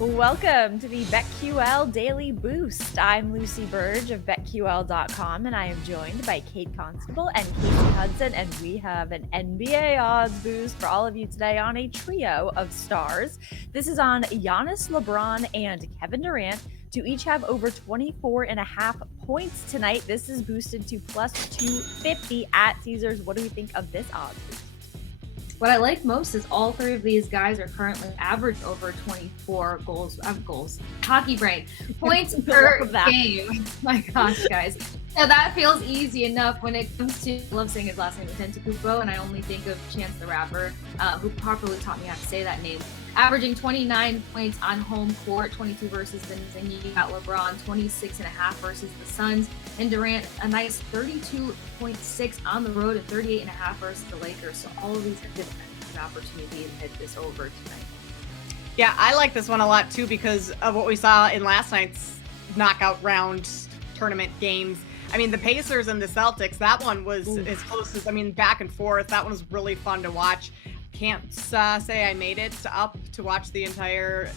Welcome to the BetQL Daily Boost. I'm Lucy Burge of BetQL.com, and I am joined by Kate Constable and Casey Hudson, and we have an NBA odds boost for all of you today on a trio of stars. This is on Giannis, LeBron, and Kevin Durant to each have over 24.5 points tonight. This is boosted to plus 250 at Caesars. What do we think of this odds boost? What I like most is all three of these guys are currently average over 24 goals. Hockey brain. Points per game. Oh my gosh, guys. So that feels easy enough when it comes to, I love saying his last name, Antetokounmpo, and I only think of Chance the Rapper, who properly taught me how to say that name. Averaging 29 points on home court, 22 versus the Knicks, and you got LeBron 26.5 versus the Suns, and Durant a nice 32.6 on the road and 38.5 versus the Lakers. So all of these have an opportunity to hit this over tonight. Yeah, I like this one a lot too because of what we saw in last night's knockout round tournament games. I mean, the Pacers and the Celtics, that one was as close as, back and forth. That one was really fun to watch. Can't say I made it up to watch the entire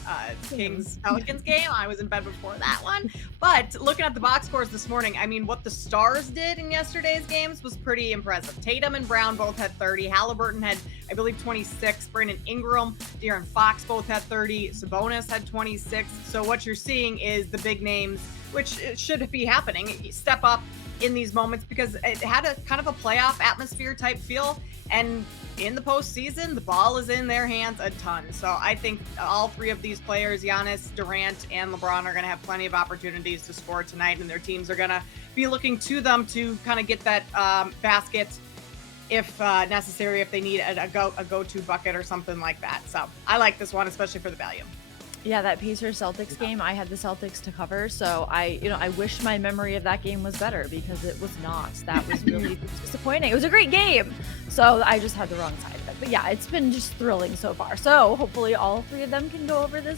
Kings-Pelicans game. I was in bed before that one. But looking at the box scores this morning, what the Stars did in yesterday's games was pretty impressive. Tatum and Brown both had 30. Halliburton had, I believe, 26. Brandon Ingram, De'Aaron Fox both had 30. Sabonis had 26. So what you're seeing is the big names, which should be happening, step up in these moments because it had a kind of a playoff atmosphere type feel. And in the postseason, the ball is in their hands a ton. So I think all three of these players, Giannis, Durant, and LeBron, are going to have plenty of opportunities to score tonight, and their teams are going to be looking to them to kind of get that basket if necessary, if they need a go-to bucket or something like that. So I like this one, especially for the value. Yeah, that Pacers-Celtics game, I had the Celtics to cover, so I wish my memory of that game was better because it was not. That was really disappointing. It was a great game, so I just had the wrong side of it. But yeah, it's been just thrilling so far. So hopefully all three of them can go over this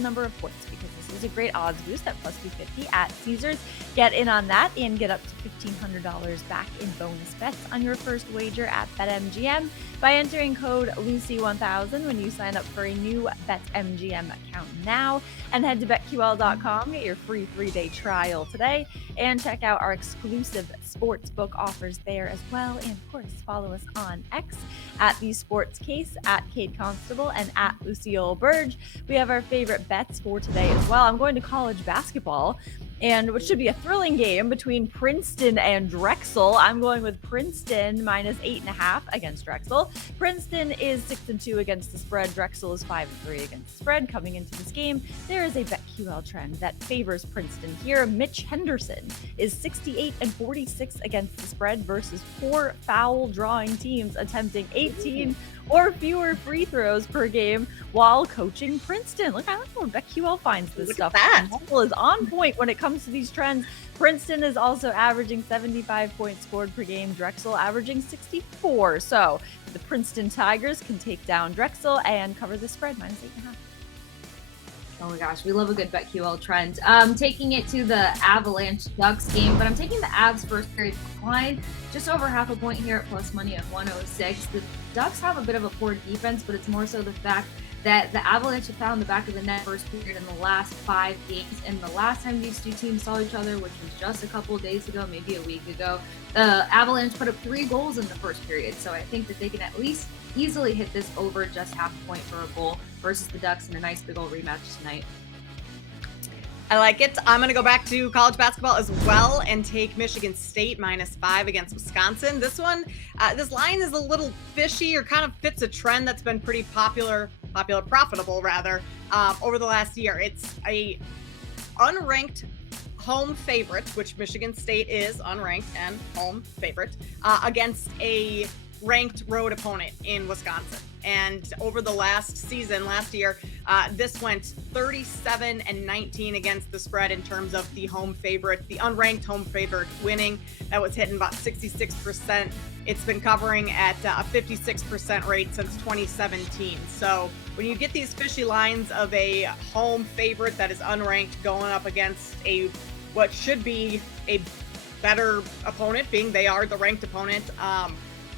number of points because this is a great odds boost at plus 250 at Caesars. Get in on that and get up to $1,500 back in bonus bets on your first wager at BetMGM by entering code Lucy1000 when you sign up for a new BetMGM account now. And head to BetQL.com, get your free 3-day trial today, and check out our exclusive sportsbook offers there as well. And of course, follow us on X at The Sports Case, at Kate Constable, and at Lucille Burge. We have our favorite bets for today as well. I'm going to college basketball, and which should be a thrilling game between Princeton and Drexel. I'm going with Princeton minus 8.5 against Drexel. Princeton is 6-2 against the spread. Drexel is 5-3 against the spread. Coming into this game, there is a BetQL trend that favors Princeton here. Mitch Henderson is 68-46 against the spread versus 4 foul drawing teams attempting 18 or fewer free throws per game while coaching Princeton. Look, I like where BetQL finds this stuff. Model is on point when it comes to these trends. Princeton is also averaging 75 points scored per game. Drexel averaging 64. So the Princeton Tigers can take down Drexel and cover the spread minus 8.5. Oh my gosh, we love a good BetQL trend. Taking it to the Avalanche Ducks game, but I'm taking the Avs first period decline, just over half a point here at plus money at 106. The Ducks have a bit of a poor defense, but it's more so the fact that the Avalanche have found the back of the net first period in the last 5 games. And the last time these two teams saw each other, which was just a couple of days ago, maybe a week ago, the Avalanche put up 3 goals in the first period. So I think that they can at least easily hit this over just half a point for a goal versus the Ducks in a nice big old rematch tonight. I like it. I'm going to go back to college basketball as well and take Michigan State minus 5 against Wisconsin. This one, this line is a little fishy or kind of fits a trend that's been pretty profitable rather, over the last year. It's a unranked home favorite, which Michigan State is unranked and home favorite, against a ranked road opponent in Wisconsin. And over the last year, this went 37-19 against the spread in terms of the home favorite, the unranked home favorite winning. That was hitting about 66%. It's been covering at a 56% rate since 2017. So when you get these fishy lines of a home favorite that is unranked going up against what should be a better opponent, being they are the ranked opponent,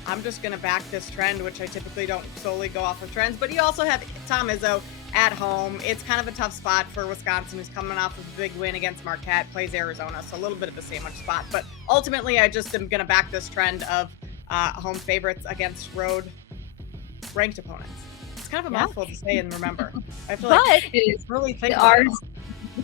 I'm just going to back this trend, which I typically don't solely go off of trends. But you also have Tom Izzo at home. It's kind of a tough spot for Wisconsin, who's coming off of a big win against Marquette, plays Arizona, so a little bit of a sandwich spot. But ultimately, I just am going to back this trend of home favorites against road ranked opponents. It's kind of a mouthful to say and remember. I feel like it's really think about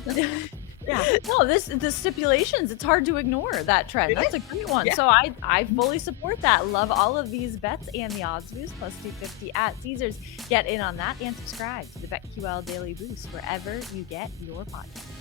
it. Yeah. No, the stipulations, it's hard to ignore that trend. That's a great one. Yeah. So I fully support that. Love all of these bets and the odds boost plus 250 at Caesars. Get in on that and subscribe to the BetQL Daily Boost wherever you get your podcast.